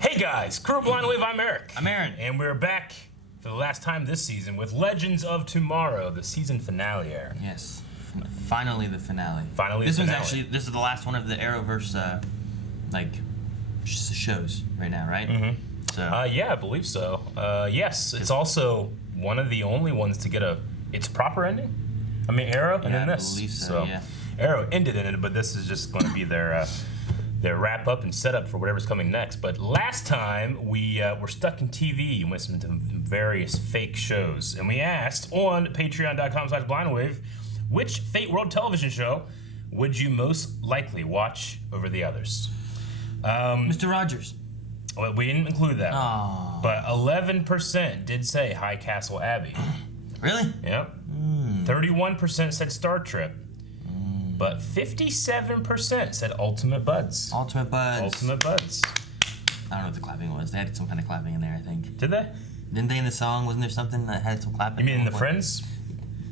Hey guys, Crew Blind Wave, I'm Eric. I'm Aaron. And we're back for the last time this season with Legends of Tomorrow, the season finale, Aaron. Yes, finally the finale. Finally this the one's finale. actually, this is the last one of the Arrowverse, shows right now, right? Mm-hmm. So. Yeah, I believe so. Yes, it's also one of the only ones to get its proper ending. I mean, Arrow and then this. I believe so, yeah. Arrow ended in it, but this is just going to be their wrap up and setup for whatever's coming next. But last time we were stuck in TV and went to various fake shows, and we asked on patreon.com/blindwave, which Fate World television show would you most likely watch over the others? Mr. Rogers. Well, we didn't include that, Aww. but 11% did say High Castle Abbey. Really? Yep. 31% said Star Trek. But 57% said Ultimate Buds. Ultimate Buds. Ultimate Buds. I don't know what the clapping was. They had some kind of clapping in there, I think. Did they? Didn't they in the song? Wasn't there something that had some clapping? You mean in the Friends?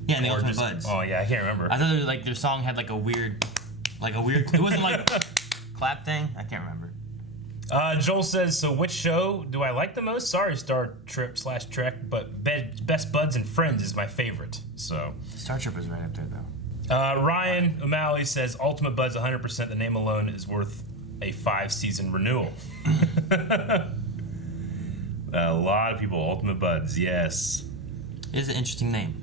Yeah, in the Or Ultimate just- Buds. Oh yeah, I can't remember. I thought it was like their song had like a weird. It wasn't like clap thing. I can't remember. Joel says, so which show do I like the most? Sorry, Star Trek, but Best Buds and Friends is my favorite. So. Star Trek was right up there though. Ryan O'Malley says Ultimate Buds 100%. The name alone is worth a 5-season renewal. A lot of people, Ultimate Buds, yes. It is an interesting name.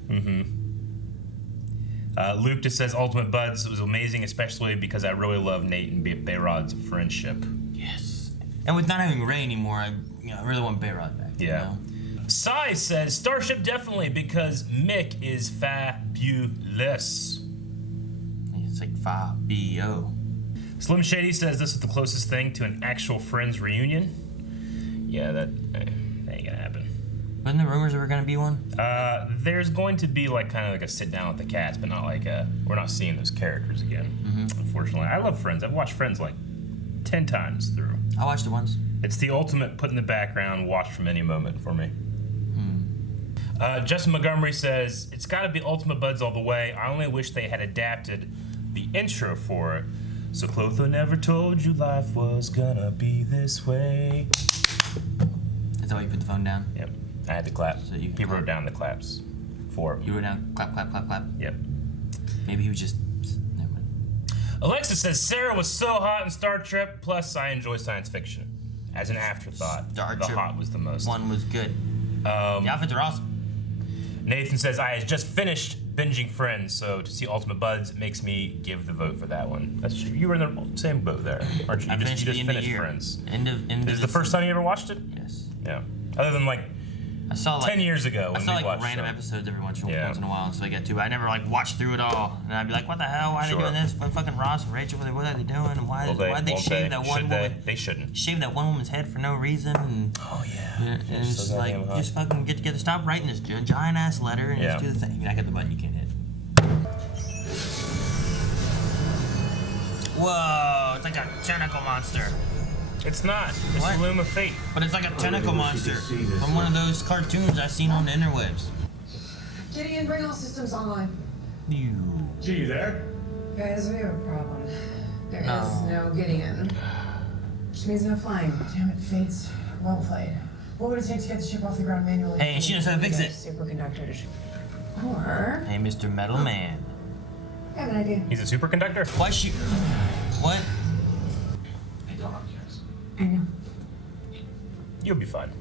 Luke just says Ultimate Buds was amazing, especially because I really love Nate and Bayrod's friendship. Yes. And with not having Ray anymore, I really want Bayrod back. Yeah. You know? Sai says Starship definitely because Mick is fabulous. It's like Fabio. Slim Shady says this is the closest thing to an actual Friends reunion. Yeah, that ain't gonna happen. Wasn't there rumors there were gonna be one? There's going to be like kind of like a sit down with the cast, but not like we're not seeing those characters again. Unfortunately, I love Friends. I've watched Friends like 10 times through. I watched it once. It's the ultimate put in the background, watch from any moment for me. Justin Montgomery says it's got to be Ultimate Buds all the way. I only wish they had adapted the intro for it. So Clotho never told you life was gonna be this way. Is that why you put the phone down? Yep, I had to clap. So you He wrote down the claps for it. You wrote down clap, clap, clap, clap. Yep. Maybe he was just. Never mind. Alexa says Sarah was so hot in Star Trek. Plus, I enjoy science fiction. As an afterthought, Star the Trek hot was the most. One was good. The outfits are awesome. Nathan says I had just finished binging Friends, so to see Ultimate Buds it makes me give the vote for that one. That's true. You were in the same boat there, aren't you? I You finished just the end of the finished year. Friends. End of This is the first time you ever watched it? Yes. Yeah. Other than like I saw 10 years ago when I saw we watched random it. episodes every once in Yeah. a while, so I get to. I never watched through it all, and I'd be like, "What the hell? Why are Sure. they doing this? What fucking Ross and Rachel? What are they doing? And why Will did they won't shave that one Should woman? They shouldn't. Shave that one woman's head for no reason?" And, Oh yeah. and it's so just like, goddamn hot. just fucking get together. Stop writing this giant ass letter and Yeah. just do the thing. I got the button you can't hit. Whoa! It's like a tentacle monster. It's not. It's What? the Loom of Fate. But it's like a tentacle monster from one of those cartoons I've seen on the interwebs. Gideon, bring all systems online. You. Gee, you there? Guys, we have a problem. There is No. no Gideon. Which means no flying. Damn it, Fates. Well played. What would it take to get the ship off the ground manually? Hey, she knows how to fix it. Superconductor to Or Hey, Mr. Metal Man. I have an idea. He's a superconductor? Why she? What? I know. You'll be fine.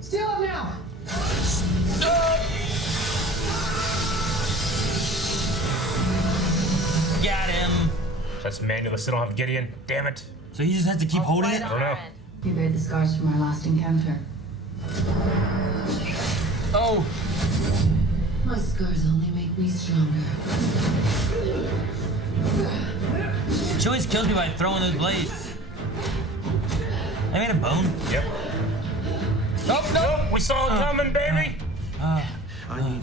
Steal him now! Got him. That's manual. They still don't have Gideon. Damn it. So he just has to keep holding it? I don't know. You bear the scars from our last encounter. Oh. My scars only make me stronger. She always kills me by throwing those blades. I made a bone. Yep. Oh, no! We saw it coming, baby!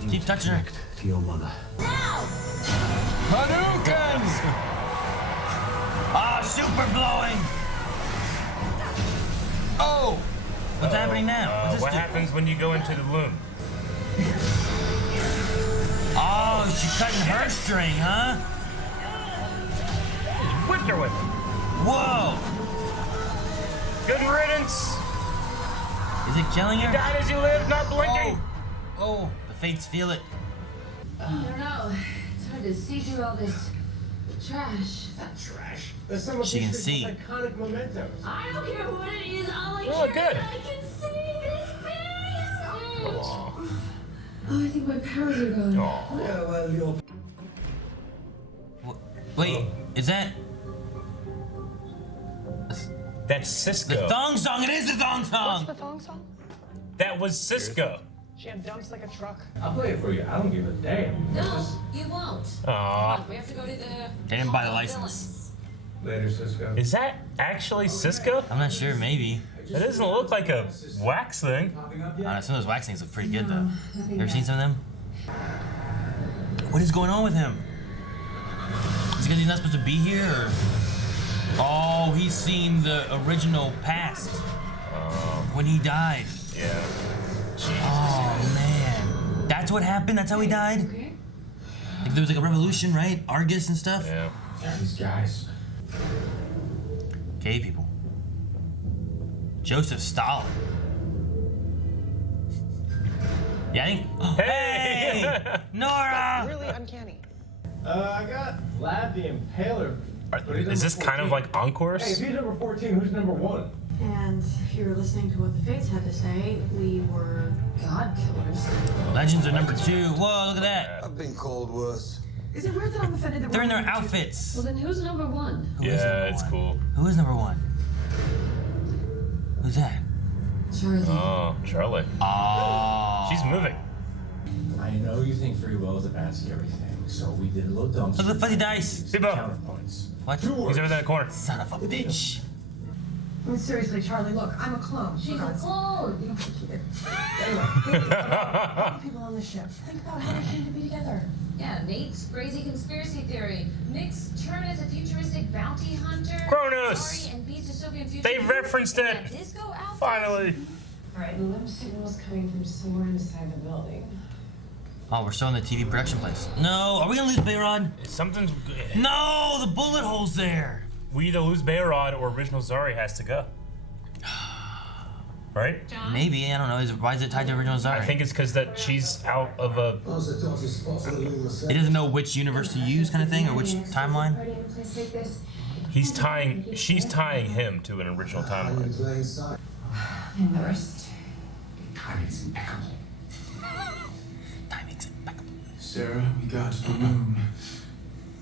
Keep touching her. To your mother. Hadoukens! Ah, super blowing! Oh! What's happening now? What's this What do? happens when you go into the loom? Oh, she's cutting her string, huh? Whipped her with it. Whoa! Good riddance. Is it killing her? Died as you live, not blinking. Oh, the fates feel it. I don't know. It's hard to see through all this trash. Not trash. There's some of She can history's see. most iconic mementos. I don't care what it is. All I Oh, care good. is I can see his face. Aw. Oh, I think my powers are gone. Aw. Yeah, well, you're... Wait, is that That's Cisco. the thong song? It is the thong What's song. the thong song? That was Cisco. She had dumps like a truck. I'll play it for you. I don't give a damn. No, you won't. Aw. We have to go to the. They didn't buy the license. Later, Cisco. Is that actually Cisco? I'm not sure, maybe. That doesn't look like a wax thing. Popping up I don't know, yet? some of those wax things look pretty good though. You ever seen some of them? What is going on with him? Is it because he's not supposed to be here, or? Oh, he's seen the original past when he died. Yeah. Oh man, that's what happened. That's how he died. Okay. Like, there was like a revolution, right? Argus and stuff. Yeah. These guys. Cave people. Joseph Stalin. Yeah, I think. Hey! Hey, Nora. Really uncanny. I got Vlad the Impaler. But he's Is this number kind of 14. like Hey, if encores? he's number 14, who's number 1? And if you were listening to what the Fates had to say, we were God killers. Legends are number 2. Whoa, look at that. I've been called worse. Is it weird that I'm offended that They're in we're their number two? outfits. Well, then who's number 1? Who is Yeah, number it's one? cool. Who is number 1? Who's that? Charlie. Oh, Charlie. Oh. She's moving. I know you think free will is a fancy everything, so we did a little dump. Look at the fuzzy dice. People. Counterpoints. What? He's over there in the corner. Son of a bitch. I mean, seriously, Charlie, look, I'm a clone. She's a For God's sake. clone. Anyway, think about all the people on the ship. Think about how we came to be together. Yeah, Nate's crazy conspiracy theory. Mick's turn as a futuristic bounty hunter. Kronos. Zari and B's dystopian future. They referenced and it. that disco outfit. Finally. Alright, the limb signal's coming from somewhere inside the building. Oh, we're still in the TV production place. No, are we gonna lose Bayrod? Something's. No, the bullet hole's there. We either lose Bayrod or original Zari has to go. Right? Maybe, I don't know. Why is it tied to original Zari? I think it's because that she's out of a. It doesn't know which universe to use, kind of thing, or which timeline. She's tying him to an original timeline. First. Timing's impeccable. Timing's impeccable. Sarah, we got to the moon,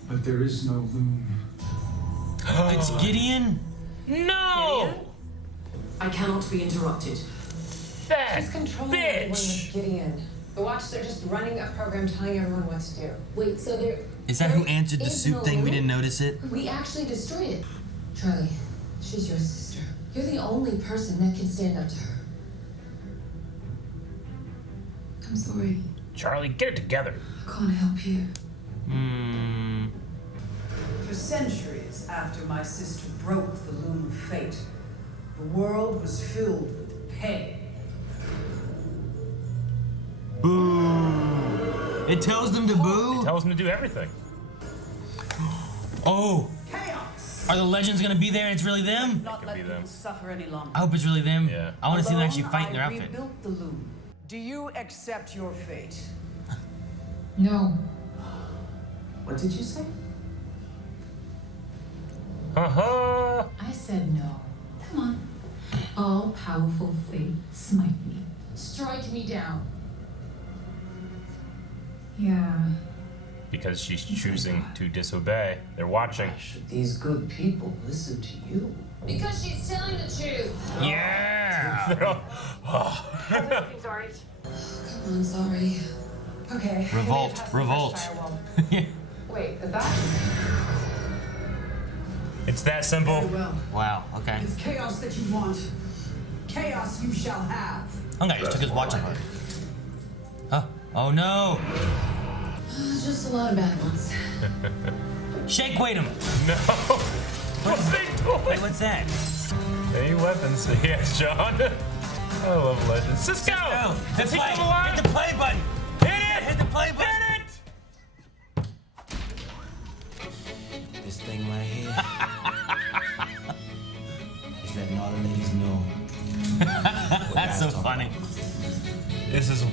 but there is no loon. It's Gideon. No! I cannot be interrupted. That She's controlling everyone with bitch! Gideon. The Watch, they're just running a program telling everyone what to do. Wait, so there. Is that who there answered the is suit no thing? We loop? didn't notice it. We actually destroyed it. Charlie, she's your sister. You're the only person that can stand up to her. I'm sorry. Charlie, get it together. I can't help you. Hmm. For centuries after my sister broke the loom of fate, the world was filled with pain. Boo. It tells them to boo. Tells him to do everything. Oh. Chaos! Are the legends gonna be there and it's really them? Not could let be people them. suffer any longer. I hope it's really them. Yeah. I want to see them actually Alone, fight in their I outfit. rebuilt the loom. Do you accept your fate? No. What did you say? Uh-huh. I said no. Come on. All powerful fate, smite me. Strike me down. Yeah. Because she's choosing to disobey. They're watching. Why should these good people listen to you? Because she's telling the truth. Yeah. They're all, oh. Everything's alright. I'm sorry. Okay. Revolt, Past the revolt. first firewall. Wait, is that? It's that simple. Very well. Wow. Okay. It's chaos that you want. Chaos you shall have. Some guy just took his watch apart. Huh? Oh no. Just a lot of bad ones. Shake weight him. No. What's they doing? Wait, what's that? Any weapons? Yes, John. I love Legends. Cisco! Go. Hit Is he play. still alive? Hit the play button. Hit it! Hit the play button. Hit it! This thing right here is letting all the ladies know. That's so This is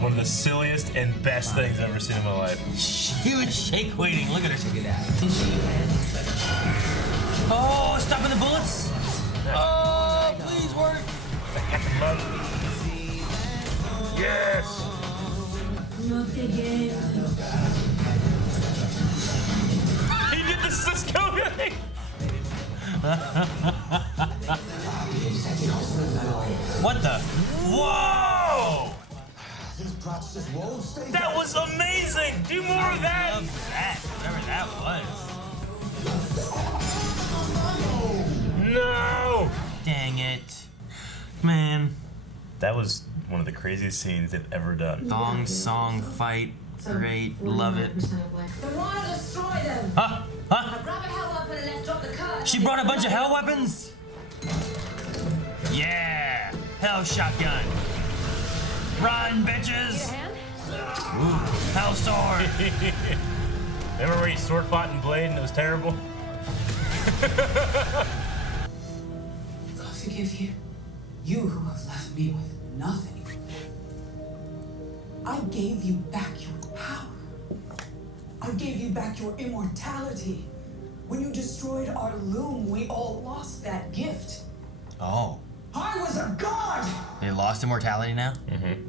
one of the silliest and best things I've ever seen in my life. She was shake weighting. Look at her. Check it out. Oh, stopping the bullets. Oh, please work. Yes. He did the Cisco thing. What the? Whoa! That was amazing. Do more of that. Love that. Whatever that was. No. Dang it, man. That was one of the craziest scenes they've ever done. Thong song fight. Great. Love it. Then why not destroy them? Huh? Huh? Grab a hell weapon and let's drop the curtain. She brought a bunch of hell weapons? Yeah! Hell shotgun. Run, bitches! Ooh, hell sword. Remember where he sword fought in Blade and it was terrible? God forgive you. You who have left me with nothing. I gave you back your power. I gave you back your immortality. When you destroyed our loom, we all lost that gift. Oh. I was a god! They lost immortality now? Mm-hmm.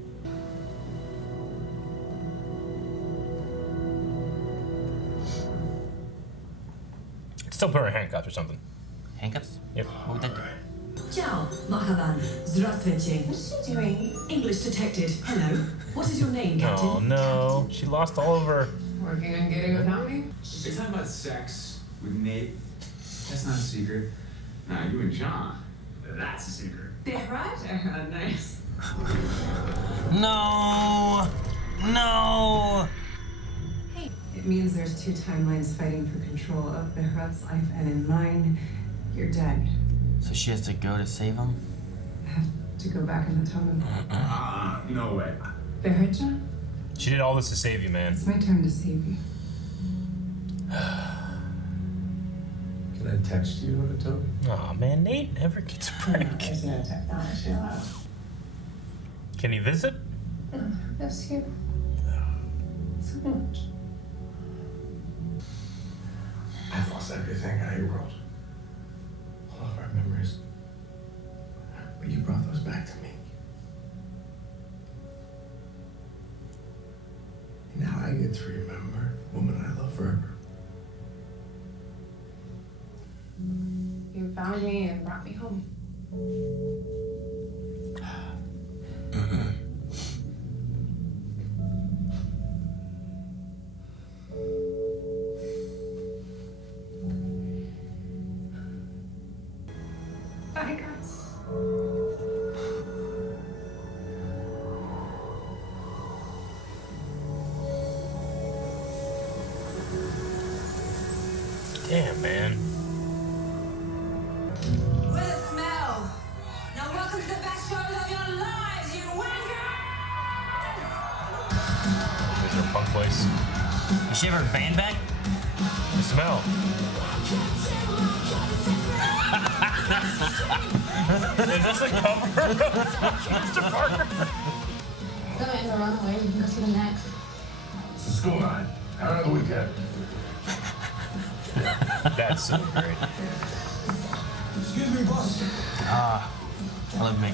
Still put her in handcuffs or something. Handcuffs? Yep. What would that do? Ciao, marhaban, zdravstvuyte. What's she doing? English detected. Hello. What is your name, Captain? Oh no, she lost all of her. Working on getting without me? You're talking about sex with Nate. That's not a secret. Nah, you and John. That's a secret. Right? Nice. No! No! It means there's two timelines fighting for control of Behrat's life, and in mine, you're dead. So she has to go to save him? I have to go back in the tunnel. No way. Behrat, She did all this to save you, man. it's my turn to save you. Can I text you on a token? Aw, man, Nate never gets a break. There's no technology allowed. Can he visit? Miss you. So much. I've lost everything in your world. All of our memories. But you brought those back to me. Now I get to remember the woman I love forever. You found me and brought me home. Bye, guys. Damn, man. With a smell. Now welcome to the best shows of your lives, you wanker! There's her punk place. Does she have her band back? The smell. Is this a cover of Mr. Parker? Go in the runway, you can go see the next. What's going on? How are the weekend? That's so great. Excuse me, boss. Ah, I love me.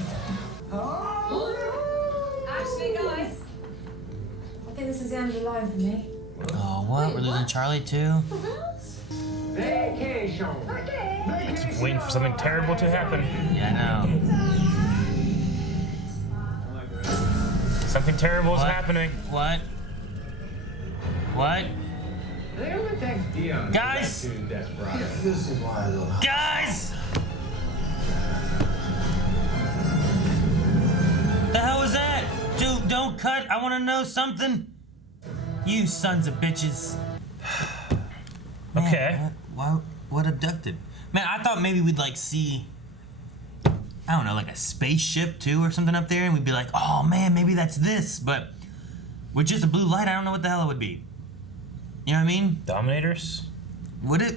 Actually, guys, I think this is the end of the line for me. Oh, what? We're losing Charlie too? Just waiting for something terrible to happen. Yeah, I know. Something terrible is What? happening. What? What? Guys! This is why I don't. Guys! The hell was that? Dude, don't cut. I want to know something. You sons of bitches. Man, Okay. What abducted? Man, I thought maybe we'd like see, I don't know, like a spaceship too or something up there, and we'd be like, oh man, maybe that's this. But with just a blue light, I don't know what the hell it would be. You know what I mean? Dominators? Would it?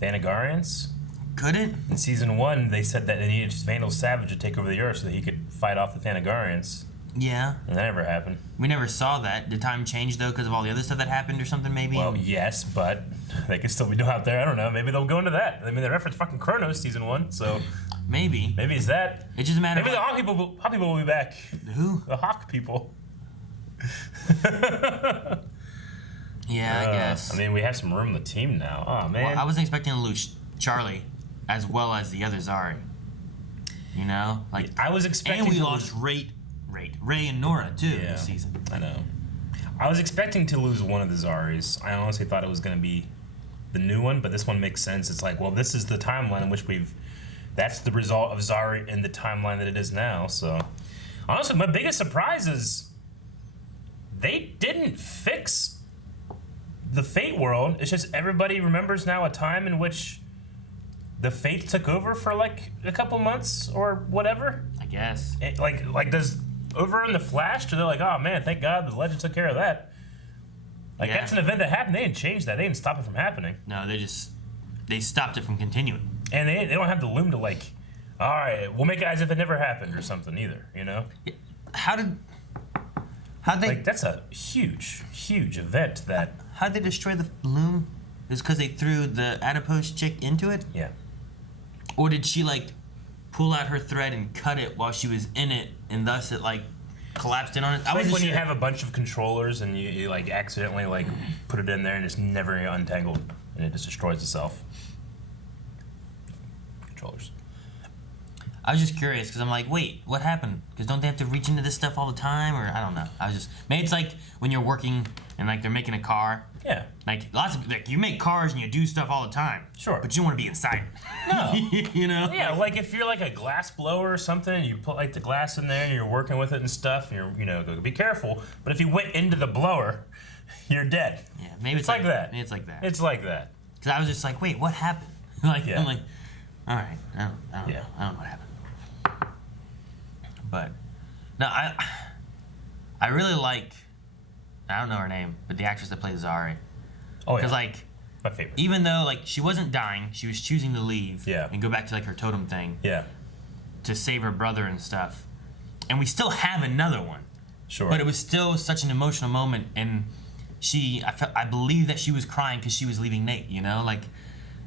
Thanagarians? Could it? In season 1, they said that they needed Vandal Savage to take over the Earth so that he could fight off the Thanagarians. Yeah. And that never happened. We never saw that. Did time change, though, because of all the other stuff that happened or something, maybe? Well, yes, but they could still be out there. I don't know. Maybe they'll go into that. I mean, they referenced fucking Chronos season 1, so... Maybe. Maybe it's that. It's just a matter Maybe of... the Hawk people will be back. Who? The Hawk people. Yeah, I guess. I mean, we have some room in the team now. Oh, man. Well, I wasn't expecting to lose Charlie as well as the other Zari. You know? Like, I was expecting and we to lost Ray and Nora, too, this season. I know. I was expecting to lose one of the Zaris. I honestly thought it was going to be the new one, but this one makes sense. It's like, well, this is the timeline in which that's the result of Zari in the timeline that it is now. So, honestly, my biggest surprise is they didn't fix the Fate world. It's just everybody remembers now a time in which the Fate took over for like a couple months or whatever. I guess. Like does over in the Flash, they're like, oh man, thank God the Legend took care of that. Like that's an event that happened. They didn't change that. They didn't stop it from happening. No, they stopped it from continuing. And they don't have the loom to like, all right, we'll make it as if it never happened or something either. You know? How'd they? Like that's a huge event. How'd they destroy the loom? Is because they threw the adipose chick into it? Yeah. Or did she like pull out her thread and cut it while she was in it, and thus it like collapsed in on it? I was when you have a bunch of controllers and you like accidentally like put it in there and it's never untangled and it just destroys itself. Controllers. I was just curious because I'm like, wait, what happened? Because don't they have to reach into this stuff all the time? Or I don't know. Maybe it's like when you're working and like they're making a car. Yeah. Like you make cars and you do stuff all the time. Sure. But you don't want to be inside. No. You know? Yeah, like if you're like a glass blower or something and you put like the glass in there and you're working with it and stuff and go be careful. But if you went into the blower, you're dead. Yeah, maybe it's like that. Maybe it's like that. It's like that. Because I was just like, wait, what happened? Like, yeah. I'm like, all right, I don't know. I don't know what happened. But no, I really like, I don't know her name, but the actress that plays Zari. Oh yeah. Because like, my favorite. Even though like she wasn't dying, she was choosing to leave. Yeah. And go back to like her totem thing. Yeah. To save her brother and stuff. And we still have another one. Sure. But it was still such an emotional moment, and I believe that she was crying because she was leaving Nate. You know, like.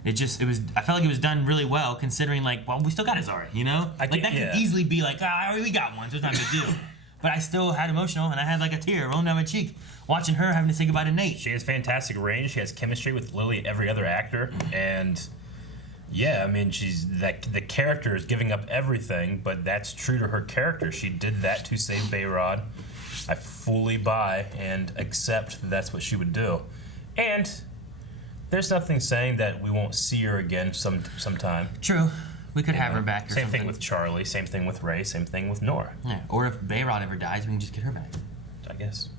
I felt like it was done really well, considering, like, well, we still got Zari, you know? That could easily be like, we got one, so it's not a big deal. But I still had emotional, and I had, like, a tear rolling down my cheek, watching her having to say goodbye to Nate. She has fantastic range. She has chemistry with literally every other actor. And, yeah, I mean, the character is giving up everything, but that's true to her character. She did that to save Bayrod. I fully buy and accept that that's what she would do. And... there's nothing saying that we won't see her again sometime. True. We could have her back or same something. Thing with Charlie, same thing with Ray, same thing with Nora. Yeah. Or if Bayrod ever dies, we can just get her back. I guess.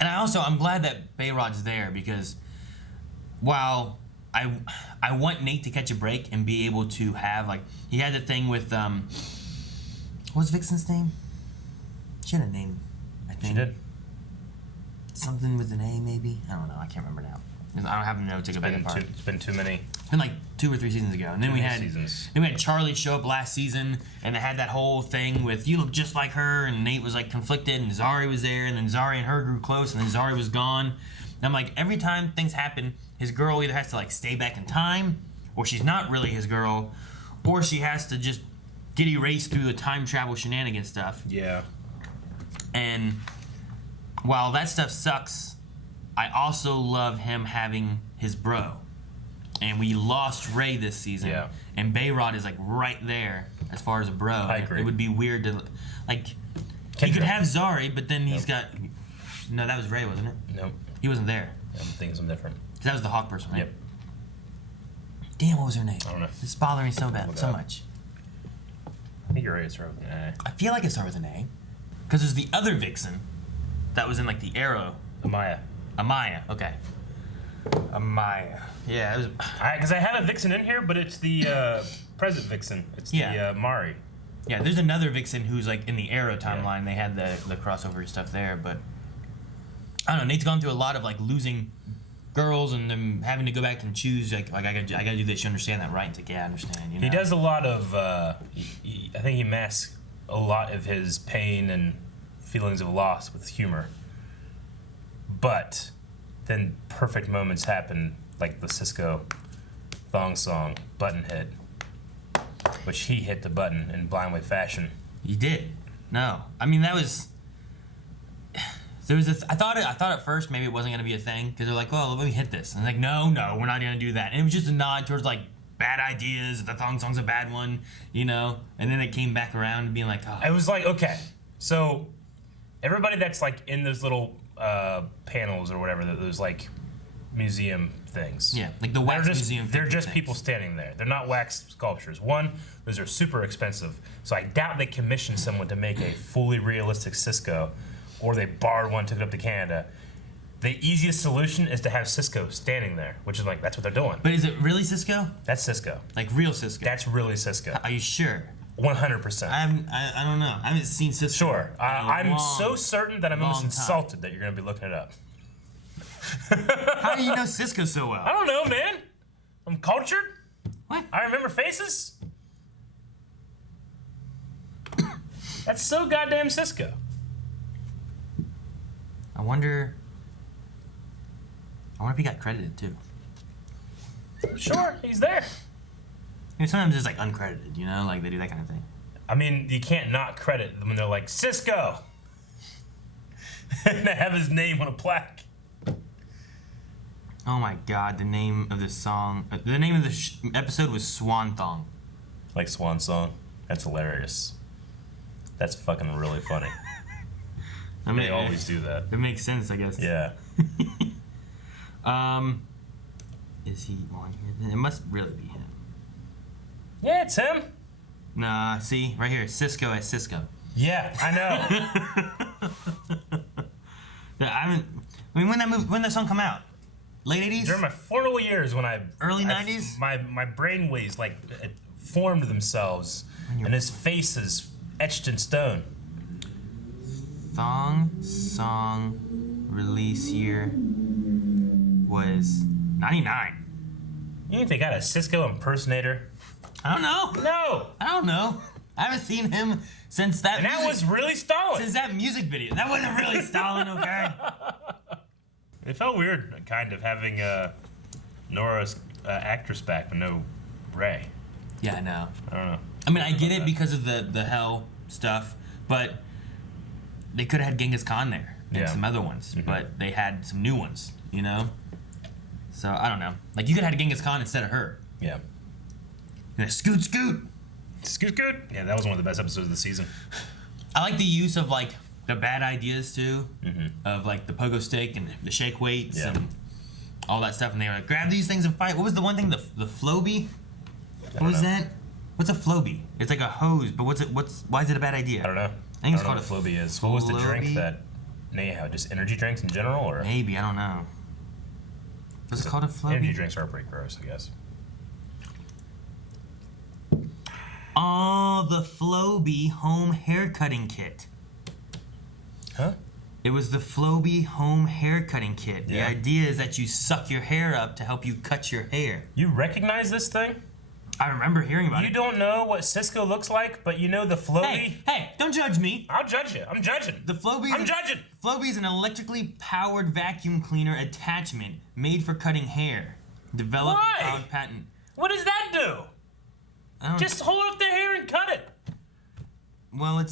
And I'm glad that Bayrod's there because while I want Nate to catch a break and be able to have, like, he had the thing with, what's Vixen's name? She had a name, I think. She did. Something with an A, maybe? I don't know. I can't remember now. I don't have the notes to go back apart. It's been too many. It's been like 2 or 3 seasons ago. And then we had Charlie show up last season, and they had that whole thing with you look just like her, and Nate was like conflicted, and Zari was there, and then Zari and her grew close, and then Zari was gone. And I'm like, every time things happen, his girl either has to like stay back in time, or she's not really his girl, or she has to just get erased through the time travel shenanigan stuff. Yeah. And while that stuff sucks, I also love him having his bro. And we lost Ray this season. Yeah. And Bayrod is like right there as far as a bro. I agree. It would be weird to like he could have Zari, but then he's got no, that was Ray, wasn't it? Nope. He wasn't there. I'm thinking something different. Because that was the Hawk person, right? Yep. Damn, what was her name? I don't know. This is bothering me so bad, so much. I think you're right, it's right with an A. I feel like it started with an A. Because there's the other Vixen that was in like the Arrow. Amaya, okay. Amaya. Yeah, it was. Because I have a Vixen in here, but it's the present Vixen. It's the Mari. Yeah, there's another Vixen who's like in the Arrow timeline. They had the crossover stuff there, but I don't know. Nate's gone through a lot of like losing girls and them having to go back and choose. Like I gotta do this. You understand that, right? It's like, yeah, I understand. You know? He does a lot of. I think he masks a lot of his pain and feelings of loss with humor. But then perfect moments happen, like the Cisco thong song, Button Hit, which he hit the button in blindly fashion. He did. No. I mean, that was... There was I thought at first maybe it wasn't going to be a thing, because they're like, oh, let me hit this. And I'm like, no, we're not going to do that. And it was just a nod towards, like, bad ideas, the thong song's a bad one, you know? And then it came back around and being like, oh. I was like, okay, so everybody that's, like, in those little panels or whatever, those, like, museum things. Yeah, like the wax museum. They're just people standing there. They're not wax sculptures. One, those are super expensive, so I doubt they commissioned someone to make a fully realistic Cisco, or they borrowed one, took it up to Canada. The easiest solution is to have Cisco standing there, which is like, that's what they're doing. But is it really Cisco? That's Cisco. Like real Cisco? That's really Cisco. Are you sure? 100%. I don't know. I haven't seen Cisco. Sure. I'm so certain that I'm almost insulted that you're going to be looking it up. How do you know Cisco so well? I don't know, man. I'm cultured. What? I remember faces. That's so goddamn Cisco. I wonder if he got credited too. Sure, he's there. You know, sometimes it's like uncredited, you know, like they do that kind of thing. I mean, you can't not credit them when they're like, Cisco! And they have his name on a plaque. Oh my god, the name of this song, the name of the episode was Swan Thong. Like Swan Song? That's hilarious. That's fucking really funny. I mean, they always do that. It makes sense, I guess. Yeah. Is he on here? It must really be him. Yeah, it's him. Nah, see, right here, Cisco as Cisco. Yeah, I know. Yeah, when that song come out? Late 80s? During my formative years when Early 90s? My brain waves, like, it formed themselves, and his face is etched in stone. Thong song release year was 99. You think they got a Cisco impersonator? I don't know. No. I don't know. I haven't seen him since that. And that was really Stalin. Since that music video. That wasn't really Stalin, okay? It felt weird, kind of, having Nora's actress back, but no Ray. Yeah, I know. I don't know. I mean, I get it because of the hell stuff, but they could have had Genghis Khan there and some other ones, but they had some new ones, you know? So, I don't know. Like, you could have had Genghis Khan instead of her. Yeah. And scoot, scoot. Scoot, scoot. Yeah, that was one of the best episodes of the season. I like the use of, like, the bad ideas, too, of, like, the pogo stick and the shake weights and all that stuff. And they were like, grab these things and fight. What was the one thing? The Floby? What was that? What's a Floby? It's like a hose, but why is it a bad idea? I don't know. I think it's know called what a Floby is. What was the drink that... Anyhow, just energy drinks in general, or... Maybe, I don't know. What's it called, a Floby? Energy drinks are pretty gross, I guess. Oh, the Floby home haircutting kit. Huh? It was the Floby home haircutting kit. Yeah. The idea is that you suck your hair up to help you cut your hair. You recognize this thing? I remember hearing about it. You don't know what Cisco looks like, but you know the Floby? Hey, don't judge me. I'll judge you. I'm judging. I'm judging. Floby is an electrically powered vacuum cleaner attachment made for cutting hair. Developed without patent. What does that do? Just hold up their hair and cut it. Well, I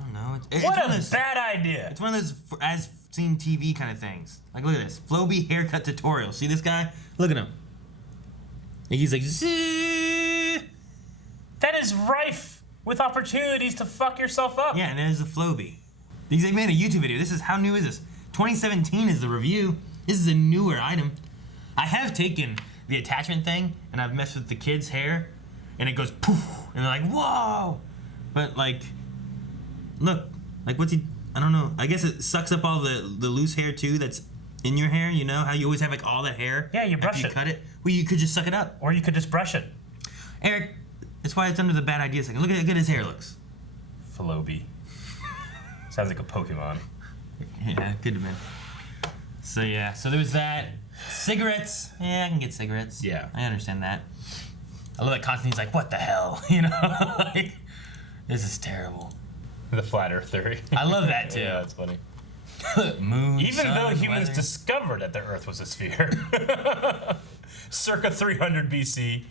don't know. What a bad idea. It's one of those as seen TV kind of things. Like, look at this. Floby haircut tutorial. See this guy? Look at him. He's like, Zzzz. That is rife with opportunities to fuck yourself up. Yeah, and there's the Floby. They made a YouTube video. How new is this? 2017 is the review. This is a newer item. I have taken the attachment thing, and I've messed with the kids' hair, and it goes poof, and they're like, whoa! But, like, look, like, what's he, I don't know. I guess it sucks up all the loose hair, too, that's in your hair, you know? How you always have, like, all that hair? Yeah, you brush after you cut it. Well, you could just suck it up. Or you could just brush it. Eric, that's why it's under the bad idea section. Look at how good his hair looks. Floby. Sounds like a Pokemon. Yeah, could have been. So, yeah. So there was that. Cigarettes. Yeah, I can get cigarettes. Yeah. I understand that. I love that Constantine's like, what the hell? You know? Like, this is terrible. The flat Earth theory. I love that too. Yeah, that's funny. Moon, Even sun, though humans weather. discovered that the Earth was a sphere, circa 300 BC,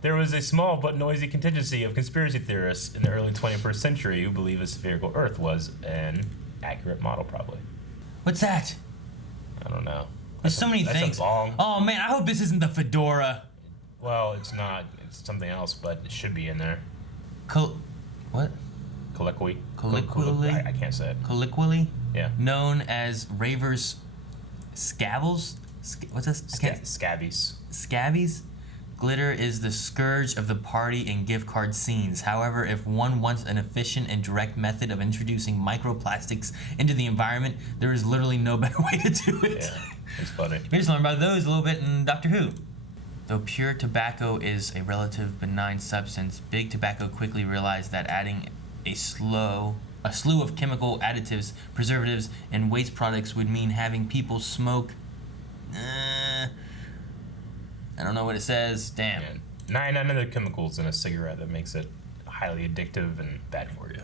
there was a small but noisy contingency of conspiracy theorists in the early 21st century who believe a spherical Earth was an accurate model, probably. What's that? I don't know. There's so many That's things. a bong. Oh man, I hope this isn't the fedora. Well, it's not. It's something else, but it should be in there. What? Colloquially. Colloquially? I can't say it. Colloquially? Yeah. Known as ravers' scabbles? What's this? Scabbies. Scabbies? Glitter is the scourge of the party and gift card scenes. However, if one wants an efficient and direct method of introducing microplastics into the environment, there is literally no better way to do it. Yeah, it's funny. We just learned about those a little bit in Doctor Who. Though pure tobacco is a relative benign substance, big tobacco quickly realized that adding a slew of chemical additives, preservatives, and waste products would mean having people smoke. I don't know what it says. Damn. Yeah. Nine other chemicals in a cigarette that makes it highly addictive and bad for you.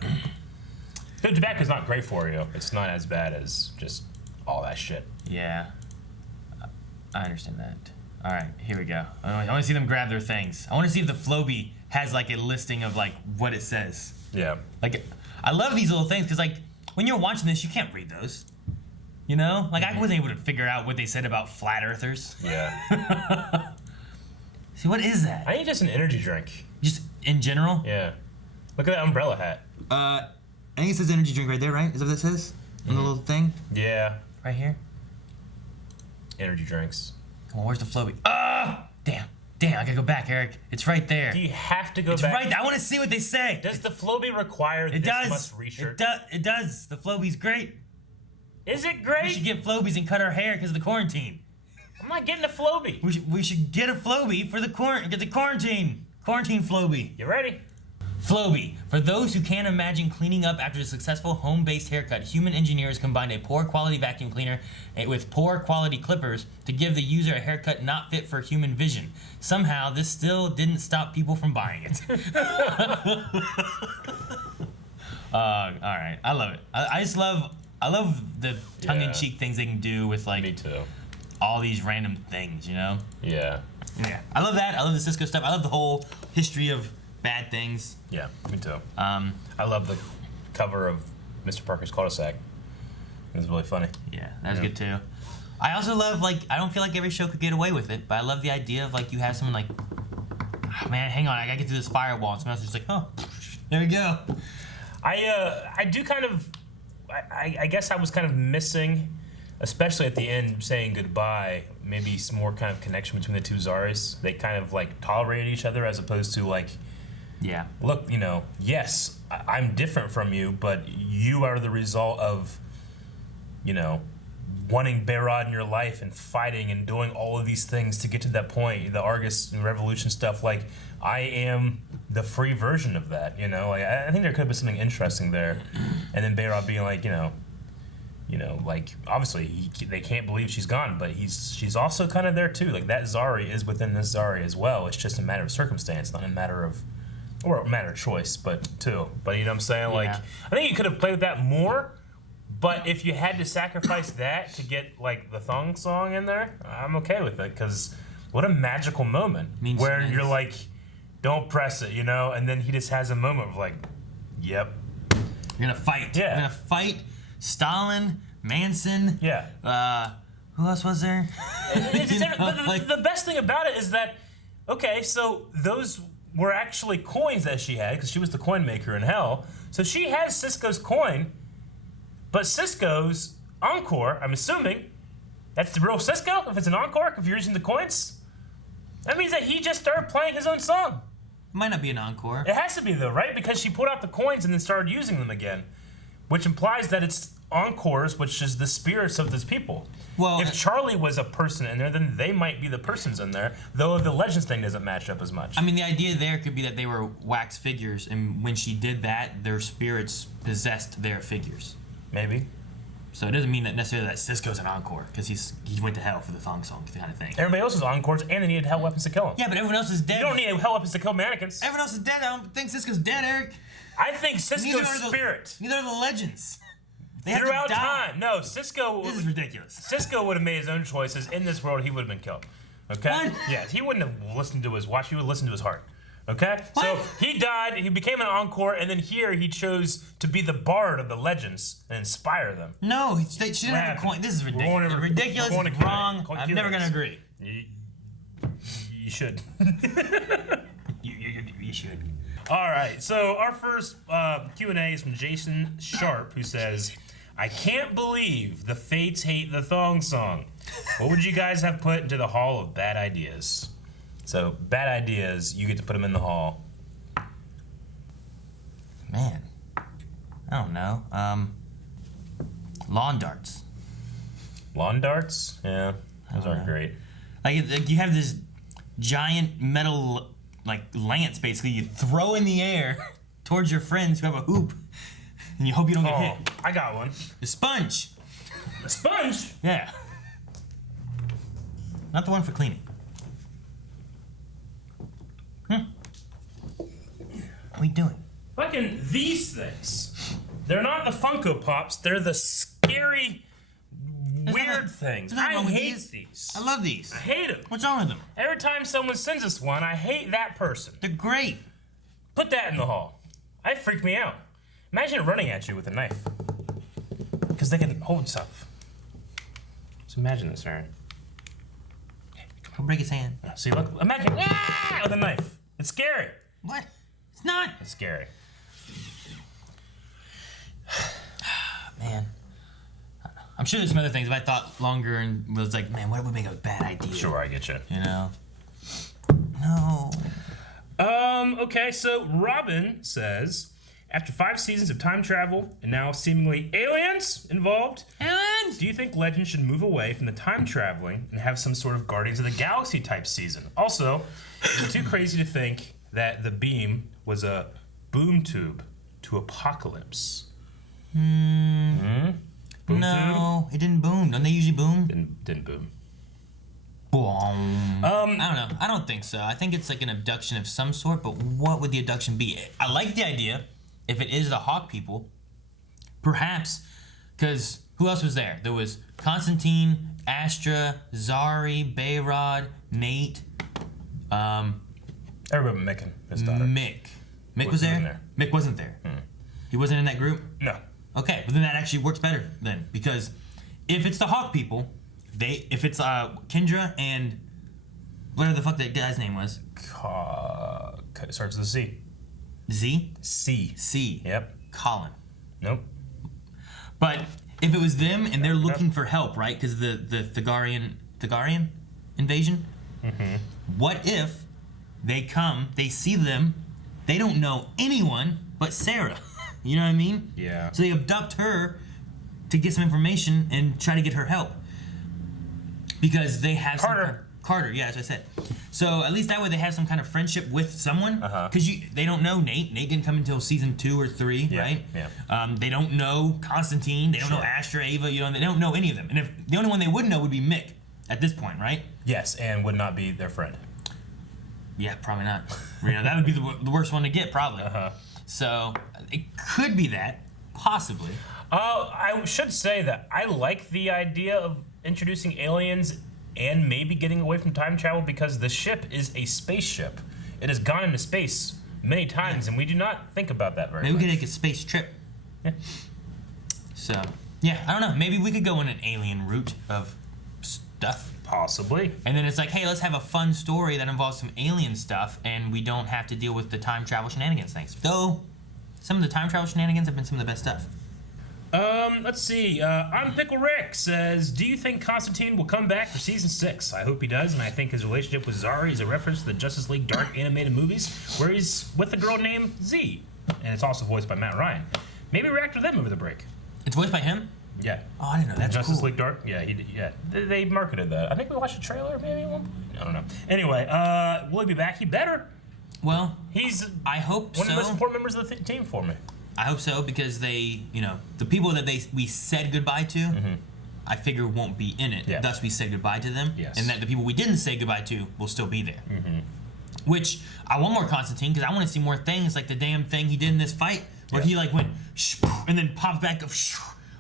The tobacco's not great for you. It's not as bad as just all that shit. Yeah. I understand that. All right, here we go. I want to see them grab their things. I want to see if the Floby has like a listing of like what it says. Yeah. Like, I love these little things because like when you're watching this, you can't read those. You know, like I wasn't able to figure out what they said about flat earthers. Yeah. See, what is that? I think just an energy drink. Just in general? Yeah. Look at that umbrella hat. I think it says energy drink right there, right? Is that what it says? On the little thing? Yeah. Right here? Energy drinks. Well, where's the Floby? Ah! Damn, I gotta go back, Eric. It's right there. Do you have to go It's back? right there. I want to see what they say. Does the Floby require It this does. much research? It does. The Floby's great. Is it great? We should get Flobies and cut our hair because of the quarantine. I'm not getting a Floby. We should get a Floby for the quarantine. Quarantine Floby. You ready? Floby. For those who can't imagine cleaning up after a successful home-based haircut, human engineers combined a poor quality vacuum cleaner with poor quality clippers to give the user a haircut not fit for human vision. Somehow, this still didn't stop people from buying it. All right, I love it. I love the tongue-in-cheek things they can do with like Me too. all these random things, you know? Yeah. Yeah. I love that. I love the Cisco stuff. I love the whole history of bad things. Yeah, me too. I love the cover of Mr. Parker's cul-de-sac. It was really funny. Yeah, that was good too. I also love, like, I don't feel like every show could get away with it, but I love the idea of, like, you have someone like, oh, man, hang on, I gotta get through this firewall. And someone else is just like, oh, there we go. I do kind of, I guess I was kind of missing, especially at the end, saying goodbye, maybe some more kind of connection between the two Zaris. They kind of, like, tolerated each other as opposed to, like, yeah. Look, you know, yes, I'm different from you, but you are the result of, you know, wanting Behrad in your life and fighting and doing all of these things to get to that point, the Argus Revolution stuff. Like, I am the free version of that, you know? Like, I think there could have been something interesting there. And then Behrad being like, you know, like, obviously, they can't believe she's gone, but she's also kind of there, too. Like, that Zari is within this Zari as well. It's just a matter of circumstance, not a matter of... Or a matter of choice, but too. But you know what I'm saying? Yeah. Like, I think you could have played with that more, but if you had to sacrifice that to get, like, the Thong song in there, I'm okay with it, because what a magical moment where you're like, don't press it, you know? And then he just has a moment of like, yep. You're gonna fight. Yeah. You're gonna fight Stalin, Manson. Yeah. Who else was there? The best thing about it is that, okay, so those were actually coins that she had, because she was the coin maker in hell. So she has Cisco's coin, but Cisco's encore, I'm assuming, that's the real Cisco, if it's an encore, if you're using the coins? That means that he just started playing his own song. Might not be an encore. It has to be though, right? Because she pulled out the coins and then started using them again, which implies that it's encores, which is the spirits of these people. Well, if Charlie was a person in there, then they might be the persons in there, though the Legends thing doesn't match up as much. I mean, the idea there could be that they were wax figures, and when she did that, their spirits possessed their figures. Maybe. So it doesn't mean that necessarily that Cisco's an encore, because he went to hell for the Thong song kind of thing. Everybody else was encores, and they needed hell weapons to kill him. Yeah, but everyone else is dead. You don't need hell weapons to kill mannequins. Everyone else is dead. I don't think Cisco's dead, Eric. I think Cisco's spirit. Neither are the legends. They Throughout time. No, Cisco. This is ridiculous. Cisco would have made his own choices. In this world, he would have been killed. Okay? What? Yeah, he wouldn't have listened to his watch. He would listen to his heart. Okay? What? So he died, he became an encore, and then here he chose to be the bard of the legends and inspire them. No, she didn't have a coin. This is ridiculous. Ridiculous, wrong. I'm never going to agree. You should. You should. All right, so our first Q&A is from Jason Sharp, who says, I can't believe the Fates hate the thong song. What would you guys have put into the Hall of Bad Ideas? So, bad ideas, you get to put them in the hall. Man, I don't know. Lawn darts. Lawn darts? Yeah, those aren't great. Like you have this giant metal lance, basically. You throw in the air towards your friends who have a hoop, and you hope you don't get hit. I got one. The sponge. A sponge? Yeah. Not the one for cleaning. What are we doing? Fucking these things. They're not the Funko Pops, they're the scary, weird things. I hate these. I love these. I hate them. What's wrong with them? Every time someone sends us one, I hate that person. They're great. Put that in the hall. That freaked me out. Imagine it running at you with a knife. Because they can hold stuff. So imagine this, Aaron. I'll break his hand. See, look, imagine with a knife. It's scary. What? It's not. It's scary. Man. I'm sure there's some other things, but I thought longer and was like, man, what would make a bad idea? Sure, I get you. You know? No. Okay, so Robin says, after 5 seasons of time travel and now seemingly aliens involved, do you think Legends should move away from the time traveling and have some sort of Guardians of the Galaxy type season? Also, is it too crazy to think that the beam was a boom tube to Apocalypse? Boom no, it didn't boom. Don't they usually boom? Didn't boom. Boom. I don't know. I don't think so. I think it's like an abduction of some sort, but what would the abduction be? I like the idea. If it is the Hawk people, perhaps, because who else was there? There was Constantine, Astra, Zari, Bayrod, Nate. Everybody but Mick and his daughter. Mick was there? Mick wasn't there. He wasn't in that group? No. Okay, but then that actually works better then, because if it's the Hawk people, if it's Kendra and whatever the fuck that guy's name was. It starts with a C. Z? C. Yep. Colin. Nope. But if it was them and they're looking for help, right? Because the Thagarian invasion. What if they come, they see them, they don't know anyone but Sarah? You know what I mean? Yeah. So they abduct her to get some information and try to get her help. Because they have Carter, yeah, that's what I said. So at least that way they have some kind of friendship with someone. Because they don't know Nate. Nate didn't come until season 2 or 3, right? Yeah. They don't know Constantine. They don't know Astra, Ava. They don't know any of them. And if the only one they would know would be Mick at this point, right? Yes, and would not be their friend. Yeah, probably not. That would be the worst one to get, probably. So it could be that, possibly. I should say that I like the idea of introducing aliens and maybe getting away from time travel because the ship is a spaceship. It has gone into space many times, and we do not think about that very much. Maybe we could take a space trip. Yeah. So, yeah, I don't know. Maybe we could go in an alien route of stuff. Possibly. And then it's like, hey, let's have a fun story that involves some alien stuff, and we don't have to deal with the time travel shenanigans things. Though, some of the time travel shenanigans have been some of the best stuff. Let's see. I'm Pickle Rick says, do you think Constantine will come back for season 6? I hope he does, and I think his relationship with Zari is a reference to the Justice League Dark animated movies, where he's with a girl named Z, and it's also voiced by Matt Ryan. Maybe react to them over the break. It's voiced by him? Yeah. Oh, I didn't know. That's Justice cool. League Dark? Yeah, he did. Yeah, they marketed that. I think we watched a trailer maybe at one point. I don't know. Anyway, will he be back? He better. Well, he's. I hope one of the most important members of the team for me. I hope so because they, the people that we said goodbye to, I figure won't be in it. Yeah. Thus, we said goodbye to them, Yes. and that the people we didn't say goodbye to will still be there. Which I want more Constantine because I want to see more things like the damn thing he did in this fight where he like went and then popped back up.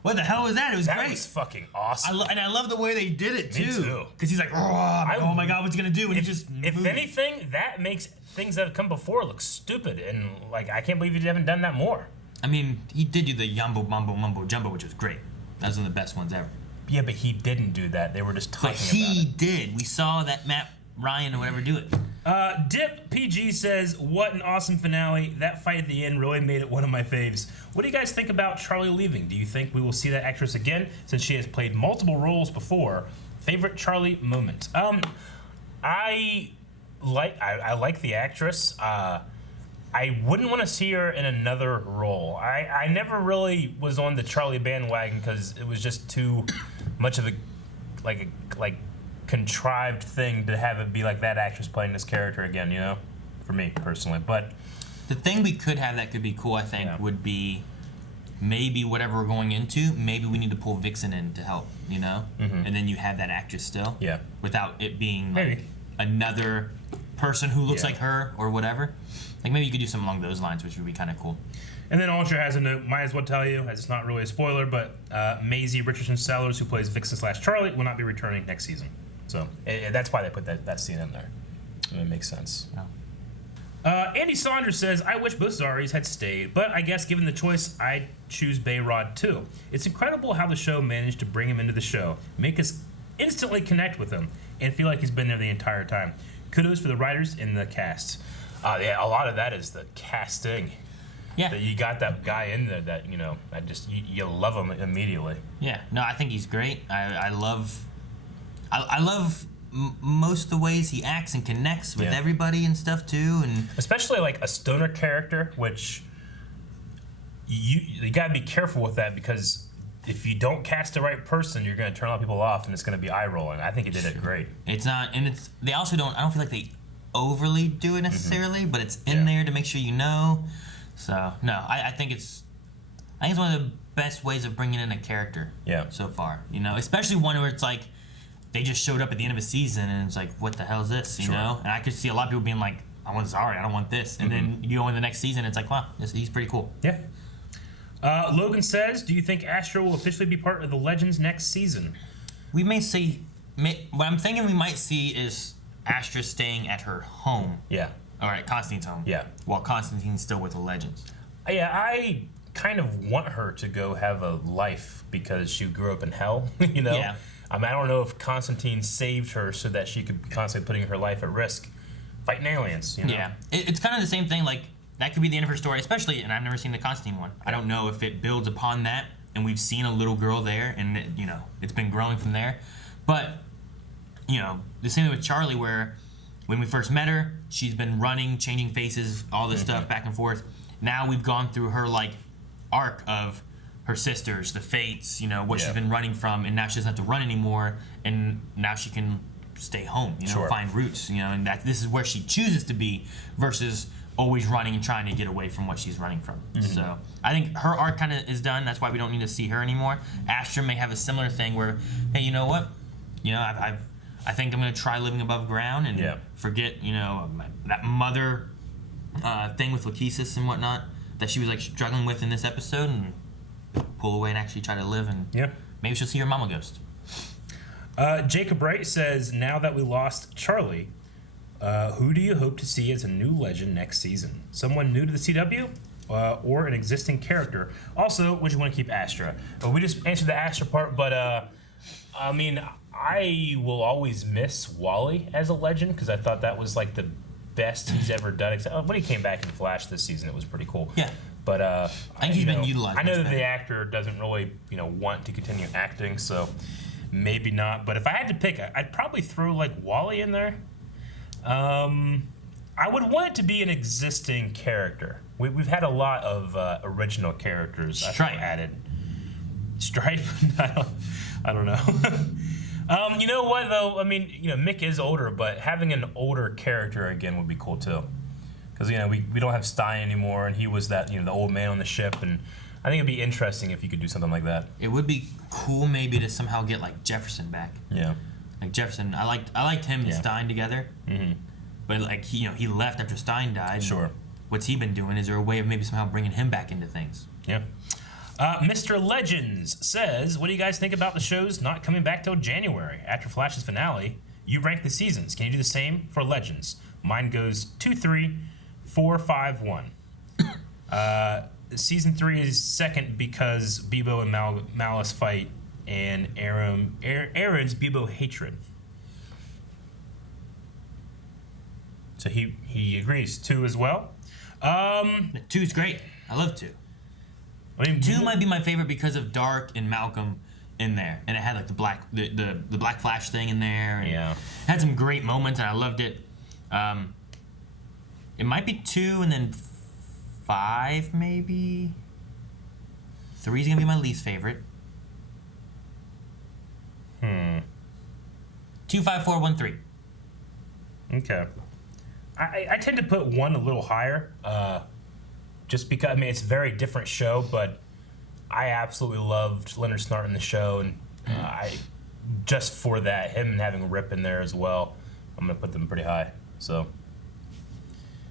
What the hell was that? It was great. That was fucking awesome. And I love the way they did it too. Me too. Because he's like, oh my god, what's he gonna do? And if anything, that makes things that have come before look stupid, and like I can't believe you haven't done that more. I mean, he did do the Yumbo Mumbo Mumbo Jumbo, which was great. That was one of the best ones ever. Yeah, but he didn't do that. They were just talking about it. But he did. We saw that Matt Ryan or whatever do it. Dip PG says, what an awesome finale. That fight at the end really made it one of my faves. What do you guys think about Charlie leaving? Do you think we will see that actress again since she has played multiple roles before? Favorite Charlie moment? I like the actress. I wouldn't want to see her in another role. I never really was on the Charlie bandwagon because it was just too much of a contrived thing to have it be like that actress playing this character again, you know, for me personally. But the thing we could have that could be cool, I think, would be maybe whatever we're going into, maybe we need to pull Vixen in to help, you know? And then you have that actress still. Yeah. Without it being like another person who looks like her or whatever. Like maybe you could do something along those lines, which would be kind of cool. And then Ultra has a note, might as well tell you, as it's not really a spoiler, but Maisie Richardson Sellers, who plays Vixen/Charlie, will not be returning next season. So that's why they put that scene in there. It makes sense. Andy Saunders says, I wish both Zaris had stayed, but I guess given the choice, I'd choose Bayrod too. It's incredible how the show managed to bring him into the show, make us instantly connect with him, and feel like he's been there the entire time. Kudos for the writers and the cast. Yeah, a lot of that is the casting. Yeah. That you got that guy in there that, you know, you love him immediately. Yeah, no, I think he's great. I love most of the ways he acts and connects with everybody and stuff too, and especially like a stoner character, which you gotta be careful with that because if you don't cast the right person, you're gonna turn a lot of people off, and it's gonna be eye rolling. I think he did it great. It's not, and they also don't. I don't feel like they overly do it necessarily, but it's in there to make sure you know. So no, I think it's one of the best ways of bringing in a character. So far, you know, especially one where it's like they just showed up at the end of a season and it's like, what the hell is this? You know? And I could see a lot of people being like, I want Zari, I don't want this. And then you go in the next season, it's like, wow, he's pretty cool. Yeah. Logan says, do you think Astra will officially be part of the Legends next season? We may see, what I'm thinking we might see is Astra staying at her home. Yeah. All right, Constantine's home. Yeah. While Constantine's still with the Legends. Yeah, I kind of want her to go have a life because she grew up in hell, you know? Yeah. I mean, I don't know if Constantine saved her so that she could be constantly putting her life at risk fighting aliens, you know? Yeah. It's kind of the same thing, like, that could be the end of her story, especially, and I've never seen the Constantine one. I don't know if it builds upon that, and we've seen a little girl there, and, you know, it's been growing from there. But, you know, the same thing with Charlie, where when we first met her, she's been running, changing faces, all this stuff back and forth. Now we've gone through her, like, arc of her sisters, the fates, you know, what she's been running from, and now she doesn't have to run anymore, and now she can stay home, you know, find roots, you know, and this is where she chooses to be versus always running and trying to get away from what she's running from. So I think her arc kind of is done. That's why we don't need to see her anymore. Astra may have a similar thing where, hey, you know what? You know, I think I'm going to try living above ground and forget, you know, that mother thing with Lachesis and whatnot that she was like struggling with in this episode, and pull away and actually try to live, and maybe she'll see her mama ghost. Jacob Wright says, now that we lost Charlie, who do you hope to see as a new legend next season? Someone new to the CW or an existing character? Also, would you want to keep Astra? We just answered the Astra part, but I mean, I will always miss Wally as a legend because I thought that was like the best he's ever done. Except when he came back in Flash this season, it was pretty cool. Yeah. But I think he's been utilized. I know that the actor doesn't really, you know, want to continue acting, so maybe not. But if I had to pick, I'd probably throw like Wally in there. I would want it to be an existing character. We've had a lot of original characters added. Stripe? I don't know. You know what though? I mean, you know, Mick is older, but having an older character again would be cool too. Because, you know, we don't have Stein anymore, and he was that, you know, the old man on the ship, and I think it'd be interesting if you could do something like that. It would be cool maybe to somehow get like Jefferson back. Yeah. Like Jefferson, I liked him and Stein together. But but like he left after Stein died. Sure. What's he been doing? Is there a way of maybe somehow bringing him back into things? Yeah. Mr. Legends says, what do you guys think about the shows not coming back till January? After Flash's finale, you rank the seasons. Can you do the same for Legends? Mine goes 2, 3, 4, 5, 1. Season 3 is second because Bebo and Malice fight, and Aaron's Bebo hatred. So he agrees. 2 as well. 2's great. I love 2. I mean, 2 might be my favorite because of Dark and Malcolm in there, and it had like the Black Flash thing in there. And yeah, it had some great moments, and I loved it. It might be 2, and then 5 maybe. 3's gonna be my least favorite. 2, 5, 4, 1, 3. Okay. I tend to put 1 a little higher, just because, I mean, it's a very different show, but I absolutely loved Leonard Snart in the show, and just for that, him having Rip in there as well, I'm going to put them pretty high. So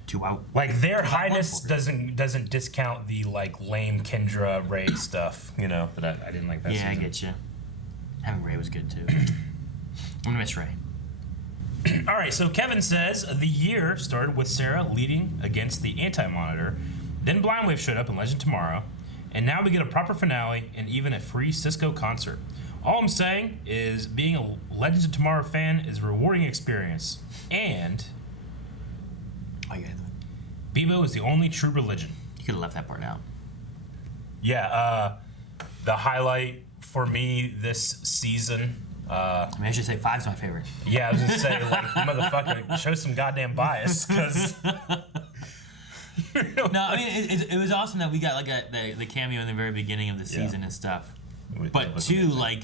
2 out. Like, their highness doesn't discount the, like, lame Kendra Ray stuff, but I didn't like that season. I get you. Having Ray was good, too. I'm going to miss Ray. All right, so Kevin says the year started with Sarah leading against the Anti-Monitor. Then Blindwave showed up in Legend Tomorrow, and now we get a proper finale and even a free Cisco concert. All I'm saying is being a Legends of Tomorrow fan is a rewarding experience, and Bebo is the only true religion. You could have left that part out. Yeah, the highlight for me this season. I should say 5's my favorite. Yeah, I was gonna say, like, motherfucker, show some goddamn bias, because. No, I mean it was awesome that we got like the cameo in the very beginning of the season and stuff. But 2, like,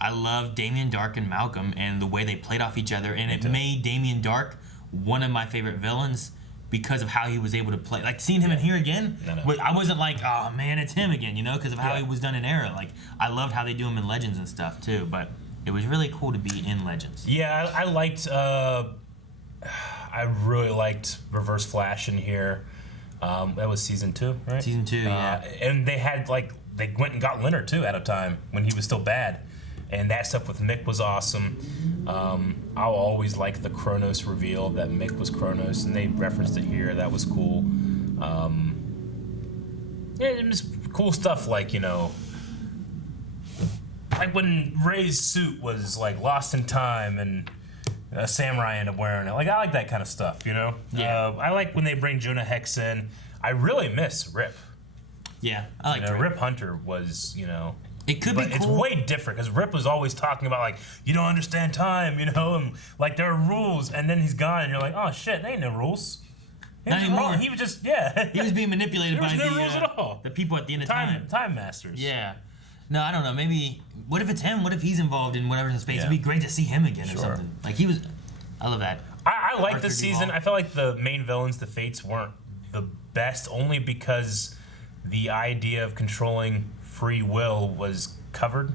I love Damien Dark and Malcolm and the way they played off each other, and it made Damien Dark one of my favorite villains because of how he was able to play. Like, seeing him in here again, I wasn't like, oh man, it's him again, because of how he was done in Era. Like, I loved how they do him in Legends and stuff too, but it was really cool to be in Legends. Yeah, I liked. I really liked Reverse Flash in here. That was season 2, right? Season 2, yeah. And they had they went and got Leonard too at a time when he was still bad, and that stuff with Mick was awesome. I'll always like the Kronos reveal that Mick was Kronos, and they referenced it here. That was cool. Yeah, it was cool stuff like like when Ray's suit was like lost in time and a samurai ended up wearing it. Like, I like that kind of stuff, Yeah. I like when they bring Jonah Hex in. I really miss Rip. Yeah, I like Rip Hunter was, It could be cool. It's way different because Rip was always talking about, like, you don't understand time, and like there are rules, and then he's gone, and you're like, oh shit, there ain't no rules. Not anymore. He was just, yeah. He was being manipulated by no rules at all. The people at the end of time. Time masters. Yeah. No, I don't know. Maybe, what if it's him? What if he's involved in whatever's in space? It'd be great to see him again or something. Like, I love that. I like this season. I felt like the main villains, the Fates, weren't the best, only because the idea of controlling free will was covered.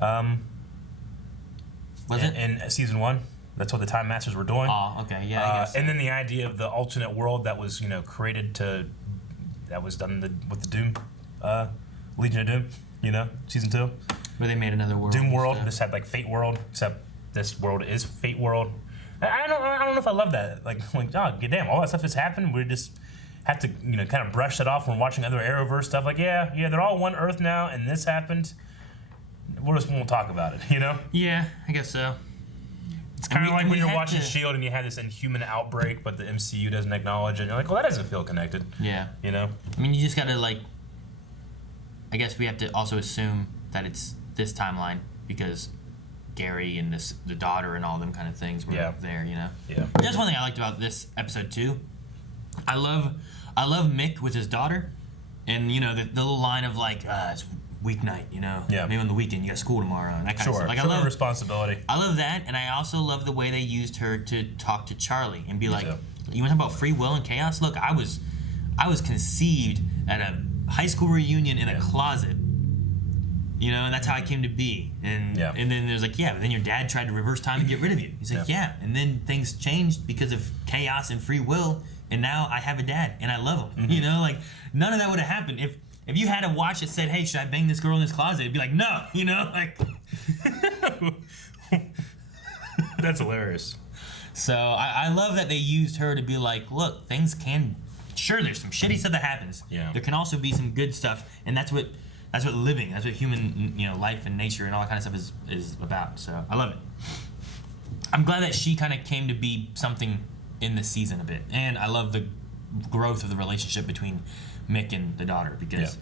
Was it? In season 1. That's what the Time Masters were doing. Oh, okay. Yeah, I guess so. And then the idea of the alternate world that was, created that was done with the Doom, Legion of Doom, season 2. Where they made another world. Doom world. This had, like, Fate world, except this world is Fate world. I don't know if I love that. Like, oh, damn, all that stuff has happened. We just have to, kind of brush that off when watching other Arrowverse stuff. Like, yeah, they're all one Earth now, and this happened. We just won't talk about it, Yeah, I guess so. It's kind of like when you're watching S.H.I.E.L.D. and you had this Inhuman outbreak, but the MCU doesn't acknowledge it. And you're like, well, that doesn't feel connected. Yeah. I mean, you just gotta, like, I guess we have to also assume that it's this timeline because Gary and the daughter and all them kind of things were there, Yeah. That's one thing I liked about this episode too. I love Mick with his daughter, and the little line of like, it's weeknight, maybe on the weekend you got school tomorrow, and that kind of stuff. Like, I love responsibility. I love that, and I also love the way they used her to talk to Charlie and be like, you want to talk about free will and chaos? Look, I was conceived at a high school reunion in a closet. You know, and that's how I came to be. And and then there's like, but then your dad tried to reverse time and get rid of you. He's like, and then things changed because of chaos and free will, and now I have a dad and I love him. You know, like none of that would have happened if you had a watch that said, hey, should I bang this girl in this closet? It'd be like, no, you know, like. That's hilarious. So I love that they used her to be like, look, things can, sure, there's some shitty stuff that happens. Yeah. There can also be some good stuff, and that's what living, that's what human, you know, life and nature and all that kind of stuff is about. So I love it. I'm glad that she kind of came to be something in this season a bit, and I love the growth of the relationship between Mick and the daughter because.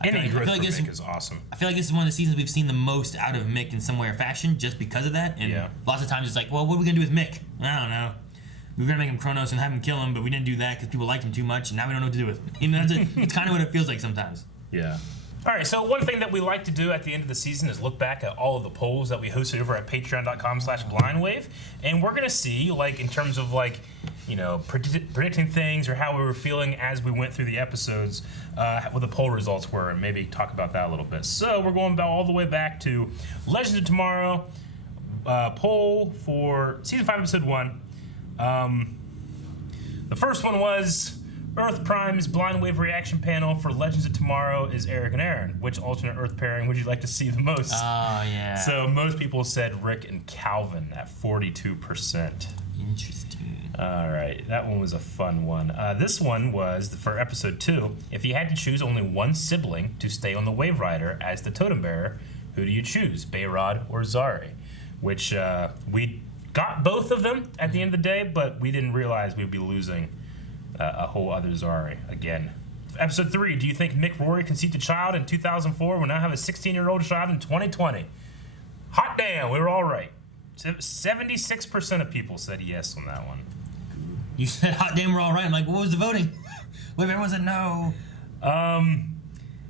I feel like this is awesome. I feel like this is one of the seasons we've seen the most out of Mick in some way or fashion just because of that. And lots of times it's like, well, what are we going to do with Mick? I don't know. We were going to make him Kronos and have him kill him, but we didn't do that because people liked him too much, and now we don't know what to do with him. You know, it's kind of what it feels like sometimes. Yeah. All right, so one thing that we like to do at the end of the season is look back at all of the polls that we hosted over at patreon.com/blindwave, and we're going to see, like, in terms of, like, you know, predicting things or how we were feeling as we went through the episodes, what the poll results were, and maybe talk about that a little bit. So we're going all the way back to Legends of Tomorrow, poll for Season 5, Episode 1. The first one was Earth Prime's Blind Wave reaction panel for Legends of Tomorrow is Eric and Aaron. Which alternate Earth pairing would you like to see the most? Oh, yeah. So most people said Rick and Calvin at 42%. Interesting. All right, that one was a fun one. This one was for episode 2. If you had to choose only one sibling to stay on the Wave Rider as the totem bearer, who do you choose, Bayrod or Zari? Which we got both of them at the end of the day, but we didn't realize we'd be losing a whole other Zari again. Episode 3, do you think Mick Rory conceived a child in 2004 when now have a 16-year-old child in 2020? Hot damn, we were all right. 76% of people said yes on that one. You said hot damn, we're all right. I'm like, what was the voting? What if everyone said no?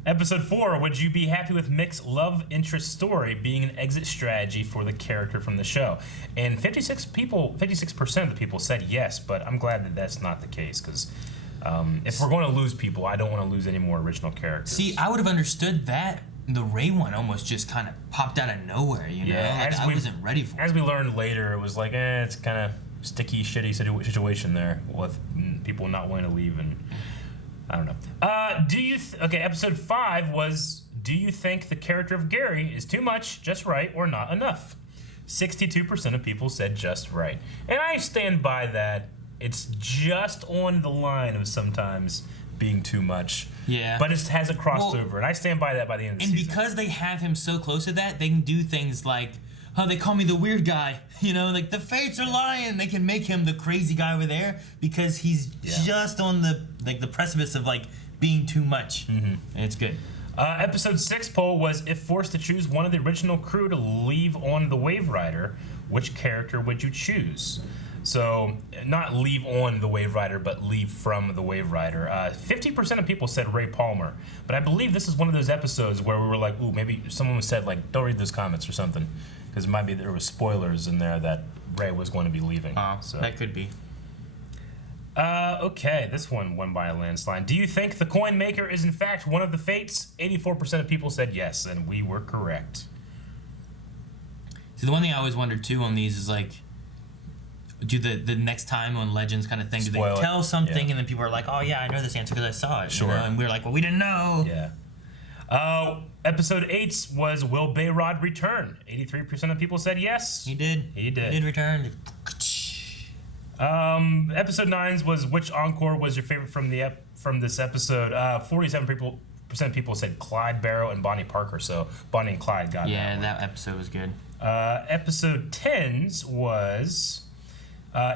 Episode 4, would you be happy with Mick's love interest story being an exit strategy for the character from the show? And 56% of the people said yes, but I'm glad that that's not the case, because if we're going to lose people, I don't want to lose any more original characters. See, I would have understood that. The Ray one almost just kind of popped out of nowhere, you know? Yeah, like, I wasn't ready for it. As we learned later, it was like, it's kind of sticky, shitty situation there with people not wanting to leave, and I don't know. Okay, episode 5 was, do you think the character of Gary is too much, just right, or not enough? 62% of people said just right. And I stand by that. It's just on the line of sometimes being too much. Yeah. But it has a crossover, and I stand by that by the end of the season. And because they have him so close to that, they can do things like, they call me the weird guy, you know, like the fates are lying. They can make him the crazy guy over there because he's just on the precipice of like being too much. And it's good. Episode 6 poll was, if forced to choose one of the original crew to leave on the Wave Rider, which character would you choose? So, not leave on the Wave Rider, but leave from the Wave Rider. 50% of people said Ray Palmer, but I believe this is one of those episodes where we were like, ooh, maybe someone said like, don't read those comments or something, because it might be there was spoilers in there that Ray was going to be leaving. So that could be. Okay, this one won by a landslide. Do you think the coin maker is in fact one of the fates? 84% of people said yes, and we were correct. See, the one thing I always wondered too on these is like, do the next time on Legends kind of thing, do they tell something and then people are like, oh yeah, I know this answer because I saw it. Sure. You know? And we were like, well, we didn't know. Yeah. Episode 8 was, will Bayrod return? 83% of people said yes. He did. He did. He did return. Episode 9 was, which encore was your favorite from this episode? 47% of people said Clyde Barrow and Bonnie Parker, so Bonnie and Clyde got that episode was good. Episode 10's was,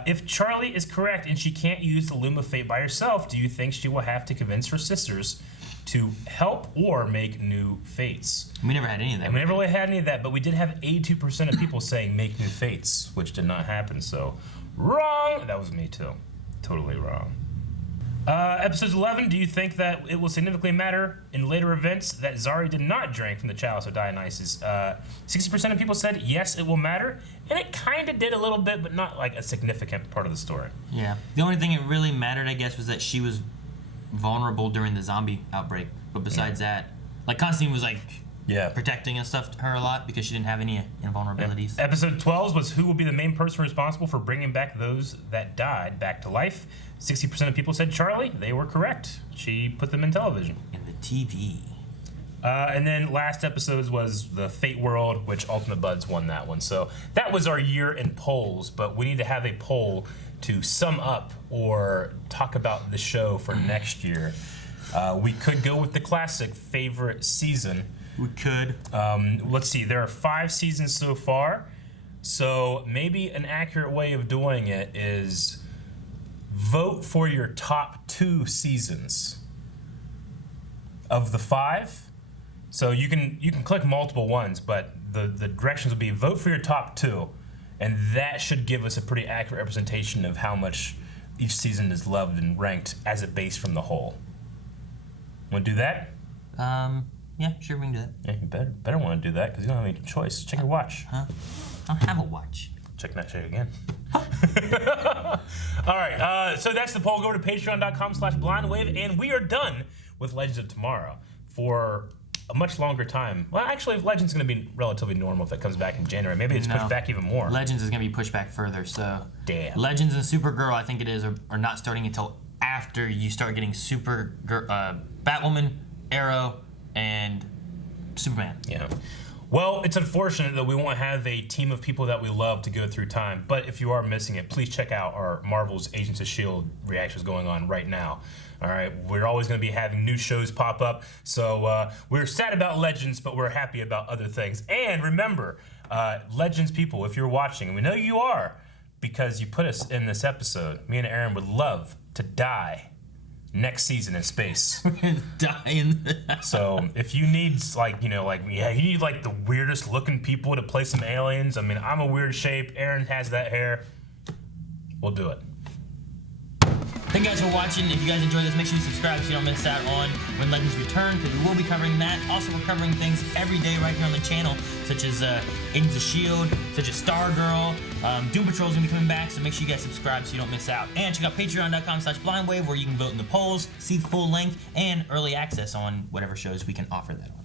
if Charlie is correct and she can't use the Loom of Fate by herself, do you think she will have to convince her sisters to help or make new fates? We never had any of that. And we never really had any of that, but we did have 82% of people saying make new fates, which did not happen, so wrong! That was me too. Totally wrong. Episode 11, do you think that it will significantly matter in later events that Zari did not drink from the chalice of Dionysus? 60% of people said yes, it will matter, and it kind of did a little bit, but not like a significant part of the story. Yeah. The only thing it really mattered, I guess, was that she was vulnerable during the zombie outbreak. But besides that, like Constantine was like protecting and stuff her a lot because she didn't have any invulnerabilities. Yeah. Episode 12 was who will be the main person responsible for bringing back those that died back to life. 60% of people said Charlie. They were correct. She put them in television. In the TV. And then last episode was the Fate World, which Ultimate Buds won that one. So that was our year in polls, but we need to have a poll to sum up or talk about the show for next year. We could go with the classic favorite season. We could. Let's see, there are 5 seasons so far. So maybe an accurate way of doing it is vote for your top 2 seasons of the 5. So you can click multiple ones, but the directions will be vote for your top 2, and that should give us a pretty accurate representation of how much each season is loved and ranked as a base from the whole. Want to do that? Yeah, sure, we can do that. Yeah, you better want to do that because you don't have any choice. Check your watch. Huh? I don't have a watch. Check that shit again. All right, so that's the poll. Go to patreon.com/blindwave, and we are done with Legends of Tomorrow for a much longer time. Well, actually, Legends is going to be relatively normal if it comes back in January. Maybe it's pushed back even more. Legends is going to be pushed back further, so... Damn. Legends and Supergirl, I think it is, are not starting until after you start getting Batwoman, Arrow, and Superman. Yeah. Well, it's unfortunate that we won't have a team of people that we love to go through time, but if you are missing it, please check out our Marvel's Agents of S.H.I.E.L.D. reactions going on right now. All right, we're always going to be having new shows pop up, so we're sad about Legends, but we're happy about other things. And remember, Legends people, if you're watching, and we know you are, because you put us in this episode, me and Aaron would love to die next season in space. We're gonna die in So if you need you need like the weirdest looking people to play some aliens. I mean, I'm a weird shape. Aaron has that hair. We'll do it. Thank you guys for watching. If you guys enjoyed this, make sure you subscribe so you don't miss out on when Legends return, because we will be covering that. Also, we're covering things every day right here on the channel, such as Agents of S.H.I.E.L.D., such as Stargirl. Doom Patrol is going to be coming back, so make sure you guys subscribe so you don't miss out. And check out patreon.com/blindwave, where you can vote in the polls, see full length, and early access on whatever shows we can offer that on.